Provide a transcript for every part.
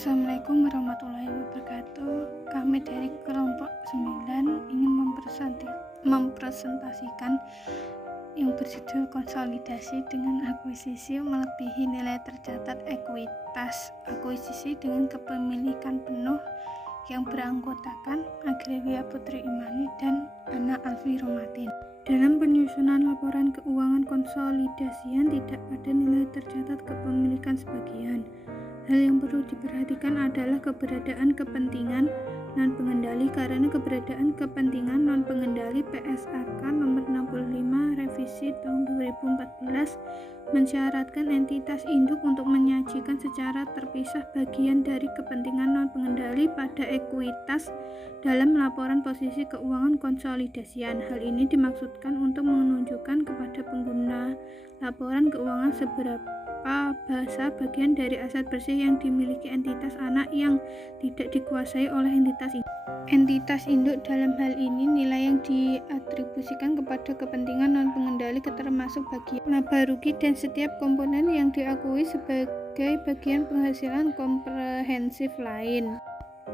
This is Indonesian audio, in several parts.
Assalamualaikum warahmatullahi wabarakatuh. Kami dari kelompok 9 ingin mempresentasikan yang berjudul konsolidasi dengan akuisisi melebihi nilai tercatat ekuitas akuisisi dengan kepemilikan penuh yang beranggotakan Agraria Putri Imani dan Ana Alfi Romatin. Dalam penyusunan laporan keuangan konsolidasian tidak ada nilai tercatat kepemilikan sebagian. Hal yang perlu diperhatikan adalah keberadaan kepentingan non-pengendali karena keberadaan kepentingan non-pengendali PSAK nomor 65 revisi tahun 2014 mensyaratkan entitas induk untuk menyajikan secara terpisah bagian dari kepentingan non-pengendali pada ekuitas dalam laporan posisi keuangan konsolidasian. Hal ini dimaksudkan untuk menunjukkan kepada pengguna laporan keuangan seberapa bahasa bagian dari aset bersih yang dimiliki entitas anak yang tidak dikuasai oleh entitas induk. Entitas induk dalam hal ini nilai yang diatribusikan kepada kepentingan non-pengendali termasuk bagian laba rugi dan setiap komponen yang diakui sebagai bagian penghasilan komprehensif lain.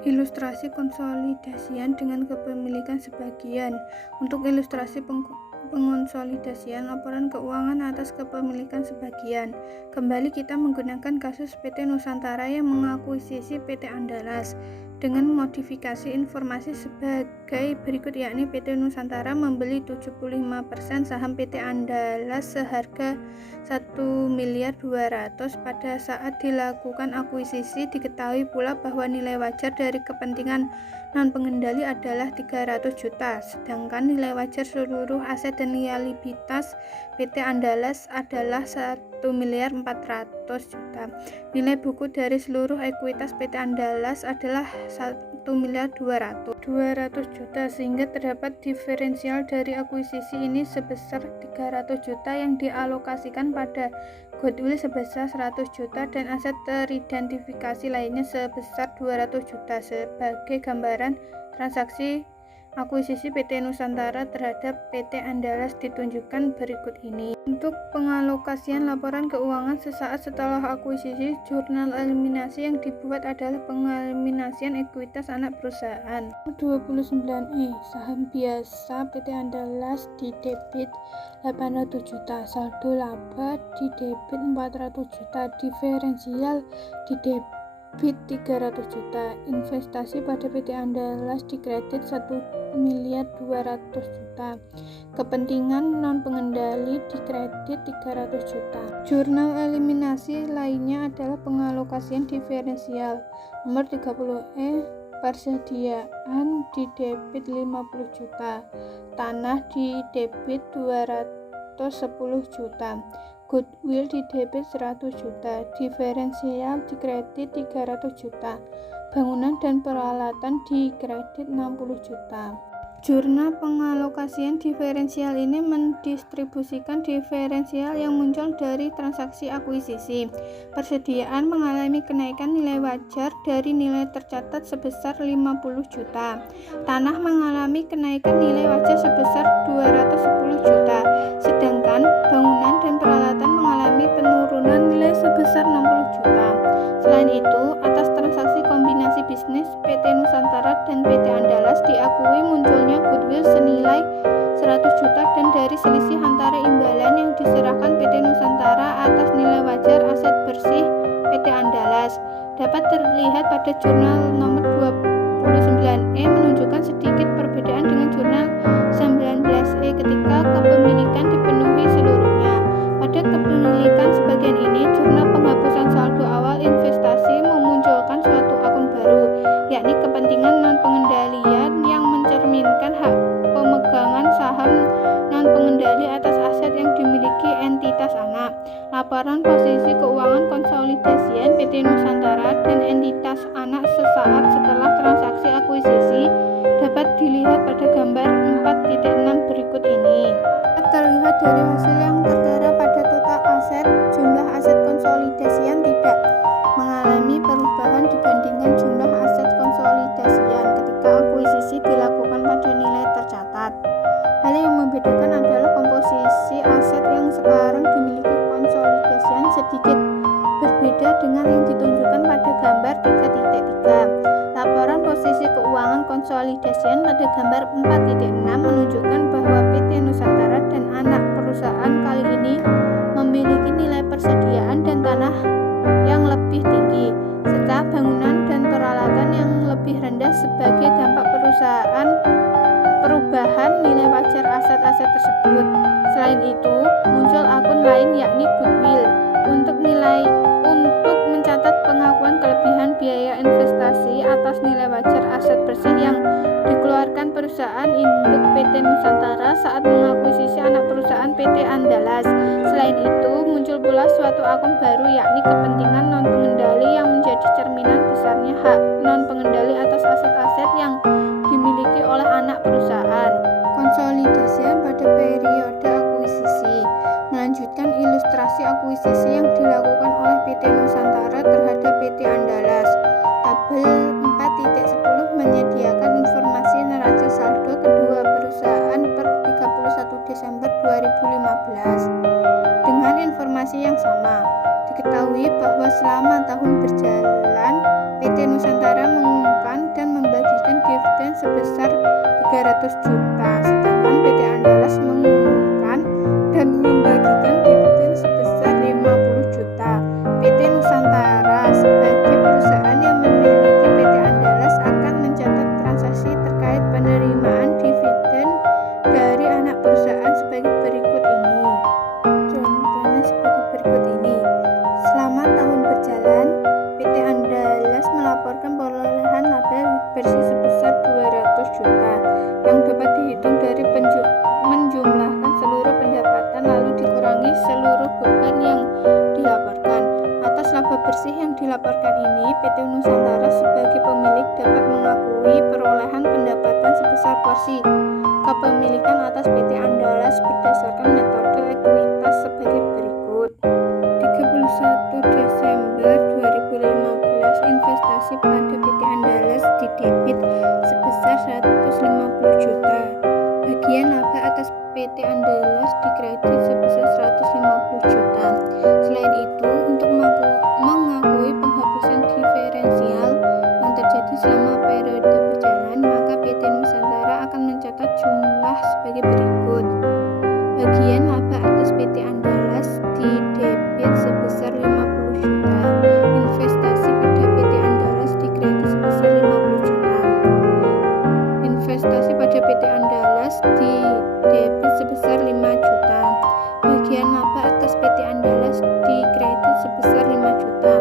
Ilustrasi konsolidasian dengan kepemilikan sebagian. Untuk ilustrasi pengonsolidasian laporan keuangan atas kepemilikan sebagian, kembali kita menggunakan kasus PT Nusantara yang mengakuisisi PT Andalas dengan modifikasi informasi sebagai berikut, yakni PT Nusantara membeli 75% saham PT Andalas seharga 1.200 miliar. Pada saat dilakukan akuisisi diketahui pula bahwa nilai wajar dari kepentingan non-pengendali adalah 300 juta, sedangkan nilai wajar seluruh aset dan liabilitas PT Andalas adalah 1.400 miliar. Nilai buku dari seluruh ekuitas PT Andalas adalah 1.200 miliar juta, sehingga terdapat diferensial dari akuisisi ini sebesar 300 juta yang dialokasikan pada goodwill sebesar 100 juta dan aset teridentifikasi lainnya sebesar 200 juta. Sebagai gambaran transaksi akuisisi PT Nusantara terhadap PT Andalas ditunjukkan berikut ini. Untuk pengalokasian laporan keuangan sesaat setelah akuisisi, jurnal eliminasi yang dibuat adalah pengeliminasian ekuitas anak perusahaan. 29E, saham biasa PT Andalas di debit 800 juta, saldo laba di debit 400 juta, diferensial di debit 300 juta, investasi pada PT Andalas di kredit 1.200 miliar, kepentingan non-pengendali di kredit 300 juta. Jurnal eliminasi lainnya adalah pengalokasian diferensial nomor 30E, persediaan di debit 50 juta, tanah di debit 210 juta, goodwill di debit 100 juta, diferensial di kredit 300 juta, bangunan dan peralatan di kredit 60 juta. Jurnal pengalokasian diferensial ini mendistribusikan diferensial yang muncul dari transaksi akuisisi. Persediaan mengalami kenaikan nilai wajar dari nilai tercatat sebesar 50 juta. Tanah mengalami kenaikan nilai wajar sebesar 210 juta. Sedangkan bangunan dan peralatan mengalami penurunan nilai sebesar 60 juta. Selain itu, atas transaksi kombinasi bisnis PT Nusantara dan PT Andalas diakui munculnya goodwill senilai 100 juta dan dari selisih antara imbalan yang diserahkan PT Nusantara atas nilai wajar aset bersih PT Andalas dapat terlihat pada jurnal nomor 29E menunjukkan sedikit perbedaan dengan jurnal 19E ketika kepemilikan dipenuhi seluruhnya. Pada kepemilikan sebagian ini, jurnal penghapusan saldo awal investasi memunculkan suatu akun baru, yakni kepentingan non-pengendalian yang mencerminkan hak pemegangan saham non-pengendali atas aset yang dimiliki entitas anak. Laporan posisi keuangan konsolidasian PT Nusantara dan entitas anak sesaat setelah transaksi akuisisi dapat dilihat pada gambar 4.6 berikut ini. Terlihat dari hasil yang tertera pada total aset, jumlah aset konsolidasian tidak mengalami perubahan dibandingkan jumlah aset konsolidasian ketika akuisisi dilakukan pada nilai tercatat. Hal yang membedakan adalah komposisi aset yang sekarang dimiliki konsolidasian sedikit berbeda dengan yang ditunjukkan pada gambar ketiga. pengonsolidasian pada gambar 4.6 menunjukkan bahwa PT Nusantara dan anak perusahaan kali ini memiliki nilai persediaan dan tanah yang lebih tinggi, serta bangunan dan peralatan yang lebih rendah sebagai dampak perubahan nilai wajar aset-aset tersebut. Selain itu, muncul akun lain yakni Goodwill untuk mencatat pengakuan kelebihan biaya investasi atas nilai wajar aset bersih yang dikeluarkan perusahaan induk PT Nusantara saat mengakuisisi anak perusahaan PT Andalas. Selain itu, muncul pula suatu akun baru yakni kepentingan non-pengendali yang menjadi cerminan besarnya hak non-pengendali atas aset-aset yang dimiliki oleh anak perusahaan. Konsolidasian pada periode akuisisi melanjutkan ilustrasi akuisisi yang dilakukan oleh PT Nusantara terhadap PT Andalas. Tabel 4.10 menyediakan informasi neraca saldo kedua perusahaan per 31 Desember 2015. Dengan informasi yang sama, diketahui bahwa selama tahun berjalan, PT Nusantara mengumumkan dan membagikan dividen sebesar 300 juta, sedangkan PT Andalas mengumumkan dan membagikan dividen sebesar 50 juta. PT Nusantara sebagai perusahaan yang memiliki PT Andalas akan mencatat transaksi terkait penerimaan dividen dari anak perusahaan sebagai berikut ini. Contohnya sebagai berikut ini. Selama tahun berjalan, PT Andalas melaporkan perolehan laba bersih sebesar 200 juta yang dapat dihitung dari menjumlahkan seluruh pendapatan lalu dikurangi seluruh beban yang dilaporkan. Atas laba bersih yang dilaporkan ini, PT Nusantara sebagai pemilik dapat mengakui perolehan pendapatan sebesar porsi kepemilikan atas PT Andalas berdasarkan metode ekuitas sebagai berikut. 31 Desember 2015, investasi pada PT Andalas didebit sebesar 150 juta. Bagian laba atas PT Andalas dikredit sebesar 150 juta. Selain itu, untuk mengakui penghapusan diferensial yang terjadi selama periode berjalan, maka PT Nusantara akan mencatat jumlah sebagai berikut. Bagian laba atas PT Andalas didebit sebesar 50 juta. Investasi pada PT Andalas dikredit sebesar 50 juta. Investasi pada PT Andalas didebit sebesar 5 juta. Bagian laba atas PT Andalas dikredit sebesar 5 juta.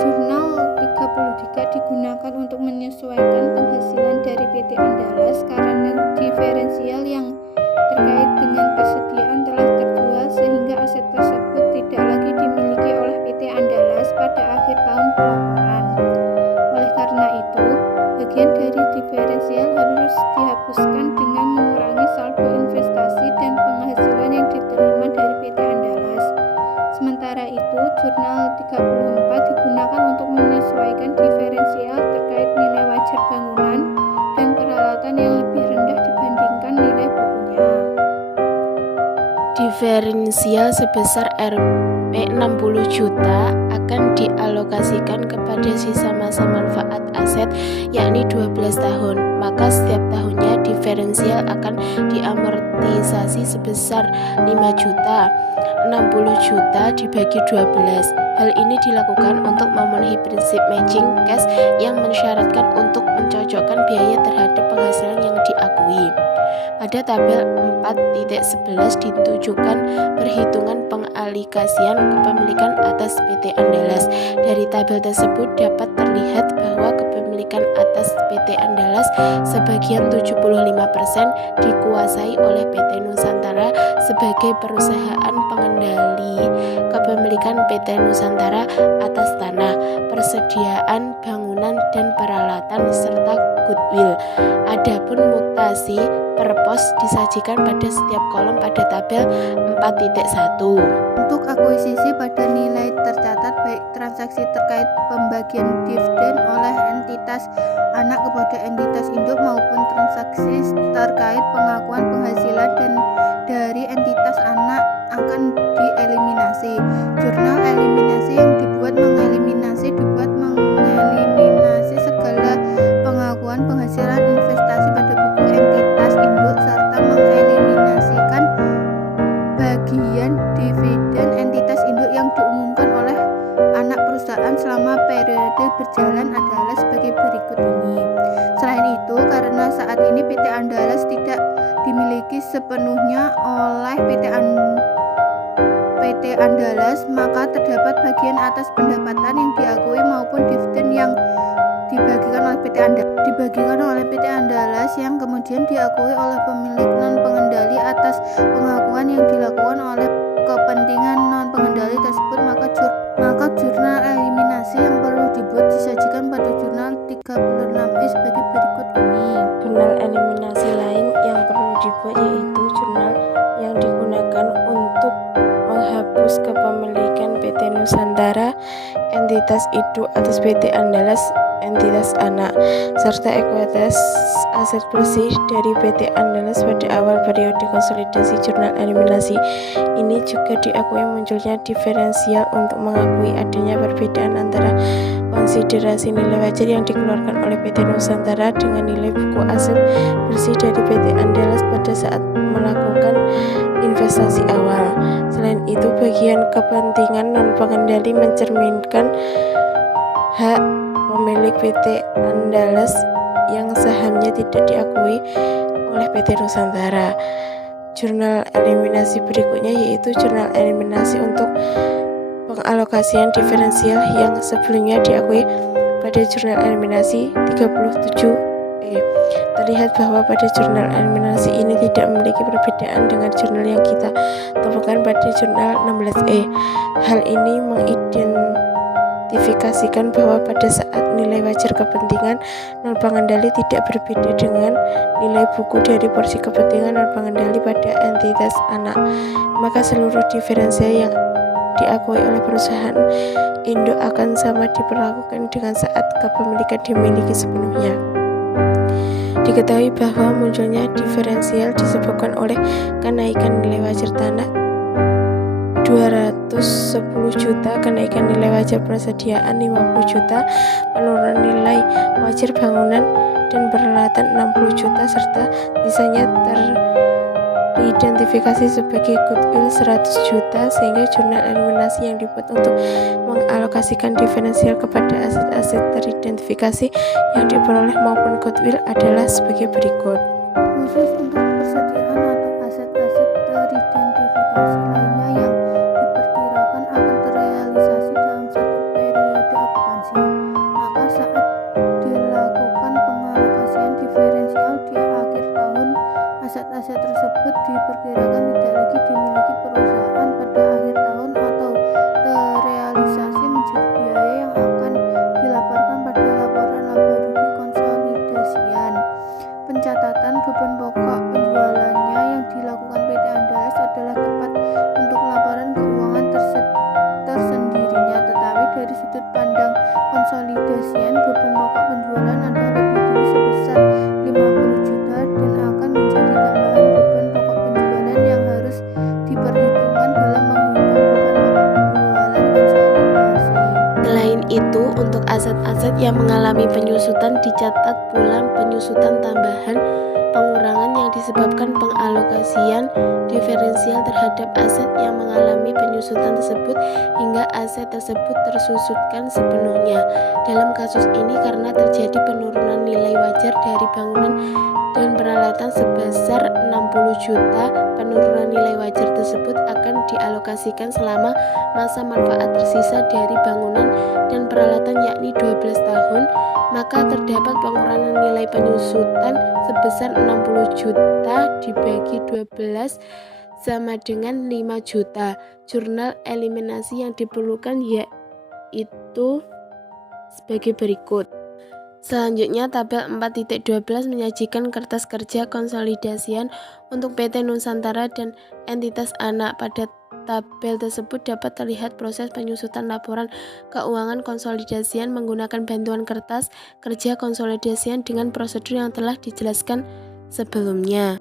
Jurnal 30 digunakan untuk menyesuaikan penghasilan dari PT Andalas karena diferensial yang terkait dengan persediaan telah terjual sehingga aset tersebut tidak lagi dimiliki oleh PT Andalas pada akhir tahun pelaporan. Oleh karena itu, bagian dari diferensial harus dihapuskan dengan mengurangi saldo investasi dan penghasilan yang diterima dari PT Andalas. Sementara itu, jurnal 34 digunakan untuk menyesuaikan diferensial terkait nilai wajar bangunan dan peralatan yang lebih rendah dibandingkan nilai bukunya. Diferensial sebesar Rp 60 juta akan dialokasikan kepada sisa masa manfaat aset yakni 12 tahun. Maka setiap tahunnya diferensial akan diamortisasi sebesar 5 juta. 60 juta dibagi 12. Hal ini dilakukan untuk memenuhi prinsip matching cash yang mensyaratkan untuk mencocokkan biaya terhadap penghasilan yang diakui. Pada tabel 4.11 ditunjukkan perhitungan pengalikasian kepemilikan atas PT Andalas. Dari tabel tersebut dapat terlihat bahwa kepemilikan atas PT Andalas sebagian 75% dikuasai oleh PT Nusantara sebagai perusahaan pengendali. Kepemilikan PT Nusantara atas tanah, persediaan bangunan dan peralatan serta goodwill. Adapun mutasi per pos disajikan pada setiap kolom pada tabel 4.1. Untuk akuisisi pada nilai tercatat baik transaksi terkait pembagian dividen oleh entitas anak kepada entitas induk maupun transaksi terkait pengakuan penghasilan dan dari entitas anak akan dieliminasi. Jurnal eliminasi yang dibuat mengeliminasi segala pengakuan penghasilan investasi periode berjalan adalah sebagai berikut ini. Selain itu, karena saat ini PT Andalas tidak dimiliki sepenuhnya oleh PT Andalas, maka terdapat bagian atas pendapatan yang diakui maupun dividen yang dibagikan oleh PT Andalas yang kemudian diakui oleh pemilik non-pengendali atas pengakuan yang dilakukan oleh kepentingan non-pengendali tersebut, maka jurnal eliminasi yang perlu dibuat disajikan pada jurnal 36E sebagai berikut ini. Jurnal eliminasi lain yang perlu dibuat yaitu jurnal yang digunakan untuk menghapus kepemilikan PT Nusantara, entitas induk atas PT Andalas, entitas anak, serta ekuitas aset bersih dari PT Andalas pada awal periode konsolidasi. Jurnal eliminasi ini juga diakui munculnya diferensial untuk mengakui adanya perbedaan antara konsiderasi nilai wajar yang dikeluarkan oleh PT Nusantara dengan nilai buku aset bersih dari PT Andalas pada saat melakukan investasi awal. Selain itu, bagian kepentingan non-pengendali mencerminkan hak pemilik PT Andalas yang sahamnya tidak diakui oleh PT Nusantara. Jurnal eliminasi berikutnya yaitu jurnal eliminasi untuk pengalokasian diferensial yang sebelumnya diakui pada jurnal eliminasi 37E. Terlihat bahwa pada jurnal eliminasi ini tidak memiliki perbedaan dengan jurnal yang kita temukan pada jurnal 16E. Hal ini mengidentifikasikan bahwa pada saat nilai wajar kepentingan non-pengendali tidak berbeda dengan nilai buku dari porsi kepentingan non-pengendali pada entitas anak, maka seluruh diferensial yang diakui oleh perusahaan induk akan sama diperlakukan dengan saat kepemilikan dimiliki sepenuhnya. Diketahui bahwa munculnya diferensial disebabkan oleh kenaikan nilai wajar tanah 210 juta, kenaikan nilai wajar persediaan 50 juta, penurunan nilai wajar bangunan dan peralatan 60 juta, serta sisanya teridentifikasi sebagai goodwill 100 juta, sehingga jurnal eliminasi yang dibuat untuk mengalokasikan diferensial kepada aset-aset teridentifikasi yang diperoleh maupun goodwill adalah sebagai berikut. Khusus untuk persediaan atau aset-aset teridentifikasi lainnya yang diperkirakan akan terrealisasi dalam satu periode akuntansi, maka saat dilakukan pengalokasian diferensial di akhir tahun, aset-aset tersebut diperkirakan tidak lagi dimiliki perusahaan pada akhir tahun atau terrealisasi menjadi biaya yang akan dilaporkan pada laporan laba rugi konsolidasian. Pencatatan beban pokok penjualannya yang dilakukan PT Andalas adalah tepat untuk laporan keuangan tersendirinya, tetapi dari sudut pandang konsolidasian, beban pokok penjualan adalah lebih tinggi sebesar 50 juta dan akan menjadi tambahan beban pokok penjualan yang harus diperhitungkan dalam menghitung beban pokok penjualan konsolidasi. Selain itu, untuk aset-aset yang mengalami penyusutan dicatat pula penyusutan tambahan pengurangan yang disebabkan pengalokasian diferensial terhadap aset yang mengalami penyusutan tersebut hingga aset tersebut tersusutkan sepenuhnya. Dalam kasus ini karena terjadi penurunan nilai wajar dari bangunan dan peralatan sebesar 60 juta, penurunan nilai wajar tersebut akan dialokasikan selama masa manfaat tersisa dari bangunan dan peralatan yakni 12 tahun, maka terdapat pengurangan nilai penyusutan sebesar 60 juta dibagi 12 sama dengan 5 juta. Jurnal eliminasi yang diperlukan yaitu sebagai berikut. Selanjutnya, tabel 4.12 menyajikan kertas kerja konsolidasian untuk PT Nusantara dan entitas anak. Pada tabel tersebut dapat terlihat proses penyusutan laporan keuangan konsolidasian menggunakan bantuan kertas kerja konsolidasian dengan prosedur yang telah dijelaskan sebelumnya.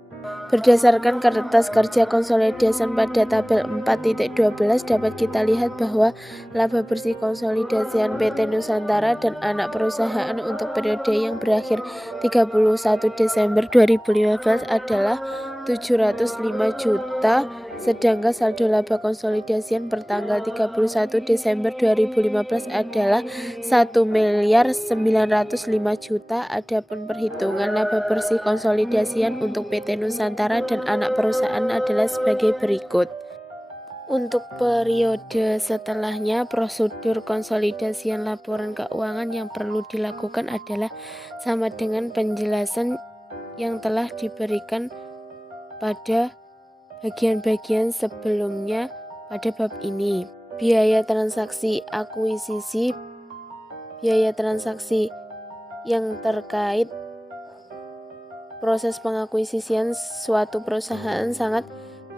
Berdasarkan kertas kerja konsolidasian pada tabel 4.12 dapat kita lihat bahwa laba bersih konsolidasian PT Nusantara dan anak perusahaan untuk periode yang berakhir 31 Desember 2015 adalah 705 juta Sedangkan saldo laba konsolidasian per tanggal 31 Desember 2015 adalah 1.905 juta. Adapun perhitungan laba bersih konsolidasian untuk PT Nusantara dan anak perusahaan adalah sebagai berikut. Untuk periode setelahnya, prosedur konsolidasian laporan keuangan yang perlu dilakukan adalah sama dengan penjelasan yang telah diberikan pada bagian-bagian sebelumnya pada bab ini. Biaya transaksi akuisisi, biaya transaksi yang terkait proses pengakuisisian suatu perusahaan sangat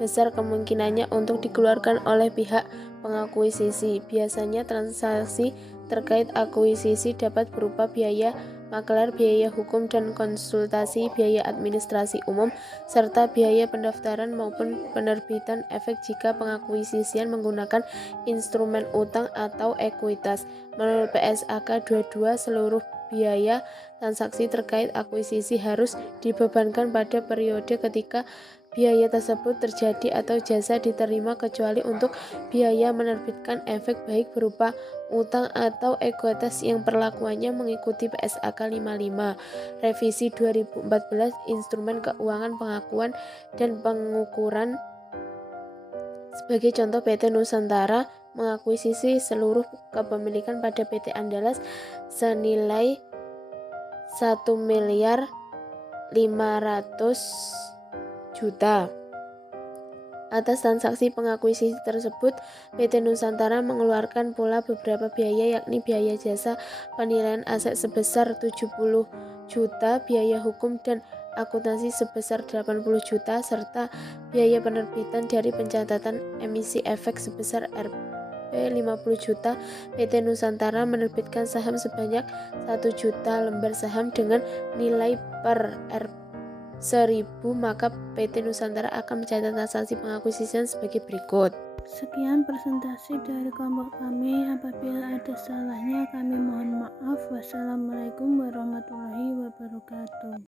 besar kemungkinannya untuk dikeluarkan oleh pihak pengakuisisi. Biasanya transaksi terkait akuisisi dapat berupa biaya maklar, biaya hukum dan konsultasi, biaya administrasi umum, serta biaya pendaftaran maupun penerbitan efek jika pengakuisisian menggunakan instrumen utang atau ekuitas. Menurut PSAK 22, seluruh biaya transaksi terkait akuisisi harus dibebankan pada periode ketika biaya tersebut terjadi atau jasa diterima, kecuali untuk biaya menerbitkan efek baik berupa utang atau ekuitas yang perlakuannya mengikuti PSAK 55. Revisi 2014 Instrumen Keuangan Pengakuan dan Pengukuran. Sebagai contoh, PT Nusantara mengakuisisi seluruh kepemilikan pada PT Andalas senilai 1.500.000.000 juta. Atas transaksi pengakuisisi tersebut, PT Nusantara mengeluarkan pula beberapa biaya, yakni biaya jasa penilaian aset sebesar 70 juta, biaya hukum dan akuntansi sebesar 80 juta, serta biaya penerbitan dari pencatatan emisi efek sebesar Rp 50 juta. PT Nusantara menerbitkan saham sebanyak 1 juta lembar saham dengan nilai per Rp 1.000, maka PT Nusantara akan mencatat transaksi pengakuisisian sebagai berikut. Sekian presentasi dari kelompok kami. Apabila ada salahnya, kami mohon maaf. Wassalamualaikum warahmatullahi wabarakatuh.